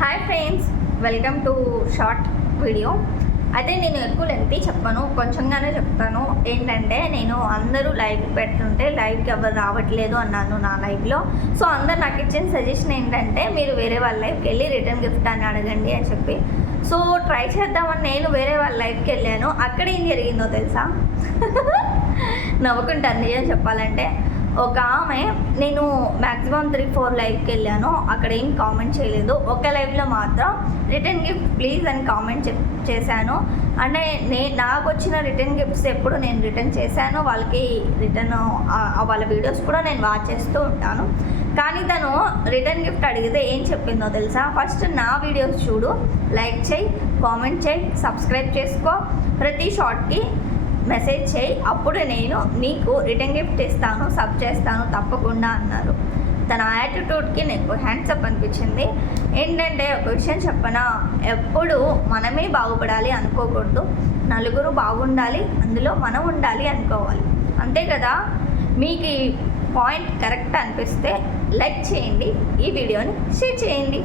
Hi friends welcome to short video అయితే నేను ఎక్కువ లెంతి చెప్పను కొంచెంగానే చెప్తాను. ఏంటంటే నేను అందరూ లైవ్ పెడుతుంటే లైవ్కి ఎవరు రావట్లేదు అన్నాను నా లైవ్లో సో అందరు నాకు ఇచ్చిన సజెషన్ ఏంటంటే మీరు వేరే వాళ్ళ లైవ్కి వెళ్ళి రిటర్న్ గిఫ్ట్ అని అడగండి అని చెప్పి. సో ట్రై చేద్దామని నేను వేరే వాళ్ళ లైఫ్కి వెళ్ళాను. అక్కడ ఏం జరిగిందో తెలుసా? నవ్వుకుంటాను నిజం చెప్పాలంటే. ఒక ఆమె నేను మ్యాక్సిమం త్రీ ఫోర్ లైవ్కి వెళ్ళాను. అక్కడ ఏం కామెంట్ చేయలేదు. ఒక లైవ్లో మాత్రం రిటర్న్ గిఫ్ట్ ప్లీజ్ అని కామెంట్ చేశాను. అంటే నే నాకు వచ్చిన రిటర్న్ గిఫ్ట్స్ ఎప్పుడు నేను రిటర్న్ చేశాను. వాళ్ళకి రిటర్న్ వాళ్ళ వీడియోస్ కూడా నేను వాచ్ చేస్తూ ఉంటాను. కానీ తను రిటర్న్ గిఫ్ట్ అడిగితే ఏం చెప్పిందో తెలుసా? ఫస్ట్ నా వీడియోస్ చూడు లైక్ చేయి కామెంట్ చేయి సబ్స్క్రైబ్ చేసుకో. ప్రతి షార్ట్కి మెసేజ్ చేయి. అప్పుడు నేను నీకు రిటర్న్ గిఫ్ట్ ఇస్తాను సబ్ చేస్తాను తప్పకుండా అన్నారు. తన యాటిట్యూడ్కి నాకు హ్యాండ్సప్ అనిపించింది. ఏంటంటే ఒక విషయం చెప్పనా? ఎప్పుడు మనమే బాగుపడాలి అనుకోకూడదు. నలుగురు బాగుండాలి అందులో మనం ఉండాలి అనుకోవాలి. అంతే కదా? మీకు ఈ పాయింట్ కరెక్ట్ అనిపిస్తే లైక్ చేయండి ఈ వీడియోని షేర్ చేయండి.